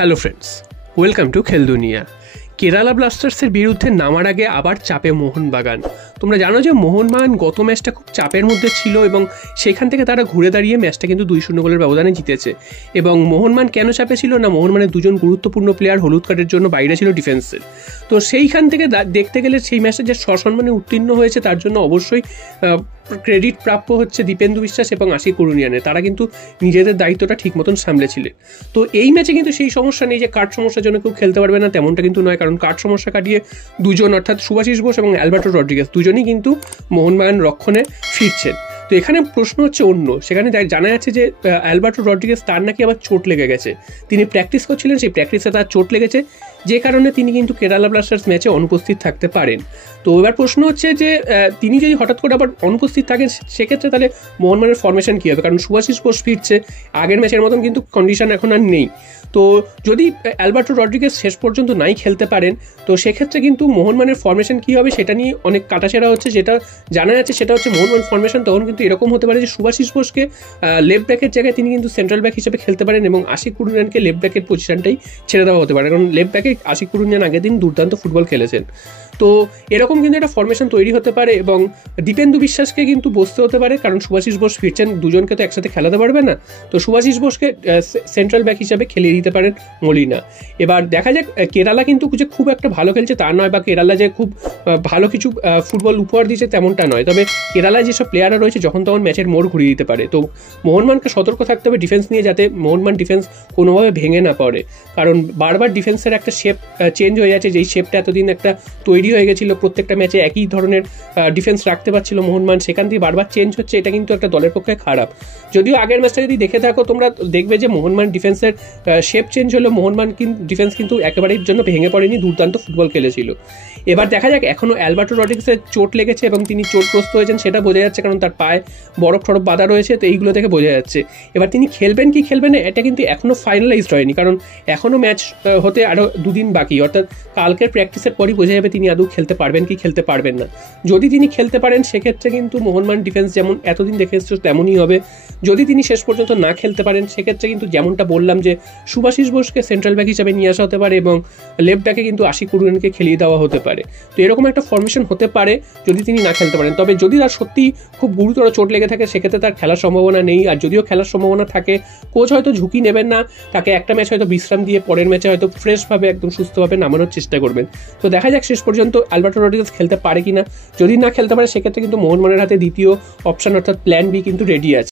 Hello friends, welcome to খেল দুনিয়া। কেরালা ব্লাস্টার্সের বিরুদ্ধে নামার আগে আবার চাপে মোহনবাগান। তোমরা জানো যে মোহনবাগান গত ম্যাচটা খুব চাপের মধ্যে ছিল এবং সেখান থেকে তারা ঘুরে দাঁড়িয়ে ম্যাচটা কিন্তু 2-0 গোলের ব্যবধানে জিতেছে। এবং মোহনবাগান কেন চাপে ছিল না, মোহনবাগানের দুজন গুরুত্বপূর্ণ প্লেয়ার হলুদ কার্ডের জন্য বাইরে ছিল ডিফেন্সের। তো সেইখান থেকে দেখতে গেলে সেই ম্যাচটা যে সসম্মানে উত্তীর্ণ হয়েছে তার জন্য অবশ্যই ক্রেডিট প্রাপ্য হচ্ছে দীপেন্দু বিশ্বাস এবং আশিক কুরুনিয়ানের। তারা কিন্তু নিজেদের দায়িত্বটা ঠিক মতন সামলেছিলেন। তো এই ম্যাচে কিন্তু সেই সমস্যা নেই যে কার্ড সমস্যার জন্য কেউ খেলতে পারবে না, তেমনটা কিন্তু নয়। কারণ কার্ড সমস্যা কাটিয়ে দুজন অর্থাৎ সুভাশিস বোস এবং অ্যালবার্টো রড্রিগেজ দুজনই কিন্তু মোহনবাগান রক্ষণে ফিরছেন। তো এখানে প্রশ্ন হচ্ছে অন্য, সেখানে জানা যাচ্ছে যে অ্যালবার্টো রড্রিগেজ তার নাকি আবার চোট লেগে গেছে। তিনি প্র্যাকটিস করছিলেন, সেই প্র্যাকটিসে তার চোট লেগেছে, যে কারণে তিনি কিন্তু কেরালা ব্লাস্টার্স ম্যাচে অনুপস্থিত থাকতে পারেন। তো এবার প্রশ্ন হচ্ছে যে তিনি যদি হঠাৎ করে আবার অনুপস্থিত থাকেন সেক্ষেত্রে তাহলে মোহনবাগানের ফরমেশন কী হবে? কারণ সুভাশিস বোস ফিরছে, আগের ম্যাচের মতন কিন্তু কন্ডিশন এখন আর নেই। তো যদি অ্যালবার্টো রড্রিগেজ শেষ পর্যন্ত নাই খেলতে পারেন তো সেক্ষেত্রে কিন্তু মোহনবাগানের ফরমেশন কী হবে সেটা নিয়ে অনেক কাটাছেড়া হচ্ছে। যেটা জানা যাচ্ছে সেটা হচ্ছে মোহনবাগান ফরমেশন তখন কিন্তু এরকম হতে পারে যে সুভাশিস বোসকে লেফট ব্যাকের জায়গায় তিনি কিন্তু সেন্ট্রাল ব্যাক হিসেবে খেলতে পারেন এবং আশিক কুরুনিয়ানকে লেফট ব্যাকের পজিশনটাই ছেড়ে দেওয়া হতে পারে। কারণ লেফট ব্যাকে আশিক কুরুনিয়ান আগের দিন দুর্দান্ত ফুটবল খেলেছেন। তো এরকম কিন্তু একটা ফরমেশন তৈরি হতে পারে এবং দীপেন্দু বিশ্বাসকে কিন্তু বসতে হতে পারে, কারণ সুভাশিস বোস ফিরছেন, দুজনকে তো একসাথে খেলাতে পারবে না। তো সুভাশিস বোসকে সেন্ট্রাল ব্যাক হিসাবে খেলিয়ে দিতে পারেন মলিনা। এবার দেখা যাক, কেরালা কিন্তু যে খুব একটা ভালো খেলছে তা নয়, বা কেরালা যে খুব ভালো কিছু ফুটবল উপহার দিয়েছে তেমনটা নয়। তবে কেরালায় যেসব প্লেয়াররা রয়েছে যখন তখন ম্যাচের মোড় ঘুরিয়ে দিতে পারে। তো মোহনবাগানকে সতর্ক থাকতে হবে ডিফেন্স নিয়ে, যাতে মোহনবাগান ডিফেন্স কোনোভাবে ভেঙে না পড়ে। কারণ বারবার ডিফেন্সের একটা শেপ চেঞ্জ হয়ে যাচ্ছে, যেই শেপটা এতদিন একটা তৈরি হয়ে গেছিলো, প্রত্যেকটা ম্যাচে একই ধরনের ডিফেন্স রাখতে পারছিল মোহনবাগান, সেখান থেকে বারবার চেঞ্জ হচ্ছে। এটা কিন্তু একটা দলের পক্ষে খারাপ। যদিও আগের ম্যাচটা যদি দেখে থাকো তোমরা দেখবে যে মোহনবাগান ডিফেন্সের শেপ চেঞ্জ হলো, মোহনবাগান ডিফেন্স কিন্তু একেবারেই জন্য ভেঙে পড়েনি, দুর্দান্ত ফুটবল খেলেছিল। এবার দেখা যাক, এখনও অ্যালবার্টো রড্রিগেজের চোট লেগেছে এবং তিনি চোটগ্রস্ত হয়েছেন সেটা বোঝা যাচ্ছে, কারণ তার পায়ে বরফ টরফ বাঁধা রয়েছে। তো এইগুলো থেকে বোঝা যাচ্ছে। এবার তিনি খেলবেন কি খেলবেন না এটা কিন্তু এখনও ফাইনালাইজড হয়নি, কারণ এখনও ম্যাচ হতে আরও দুদিন বাকি। অর্থাৎ কালকের প্র্যাকটিসের পরই বোঝা যাবে তিনি আদৌ খেলতে পারবেন কি খেলতে পারবেন না। যদি তিনি খেলতে পারেন সেক্ষেত্রে কিন্তু মোহনবাগান ডিফেন্স যেমন এতদিন দেখে এসেছে তেমনই হবে। যদি তিনি শেষ পর্যন্ত না খেলতে পারেন সেক্ষেত্রে কিন্তু যেমনটা বললাম যে সুভাশিস বোসকে সেন্ট্রাল ব্যাক হিসাবে নিয়ে আসা হতে পারে এবং লেফট ব্যাকে কিন্তু আশিক কুরুনিয়ানকে খেলিয়ে দেওয়া হতে পারে। তো এরকম একটা ফরমেশন হতে পারে যদি তিনি না খেলতে পারেন। তবে যদি তার সত্যি খুব গুরুতর চোট লেগে থাকে সেক্ষেত্রে তার খেলার সম্ভাবনা নেই। আর যদিও খেলার সম্ভাবনা থাকে, কোচ হয়তো ঝুঁকি নেবেন না, তাকে একটা ম্যাচ হয়তো বিশ্রাম দিয়ে পরের ম্যাচে হয়তো ফ্রেশভাবে একদম সুস্থভাবে নামানোর চেষ্টা করবেন। তো দেখা যাক শেষ পর্যন্ত অ্যালবার্টো রড্রিগেজ খেলতে পারে কিনা। যদি না খেলতে পারে সেক্ষেত্রে কিন্তু মোহনবাগানের হাতে দ্বিতীয় অপশন অর্থাৎ প্ল্যান বি কিন্তু রেডি আছে।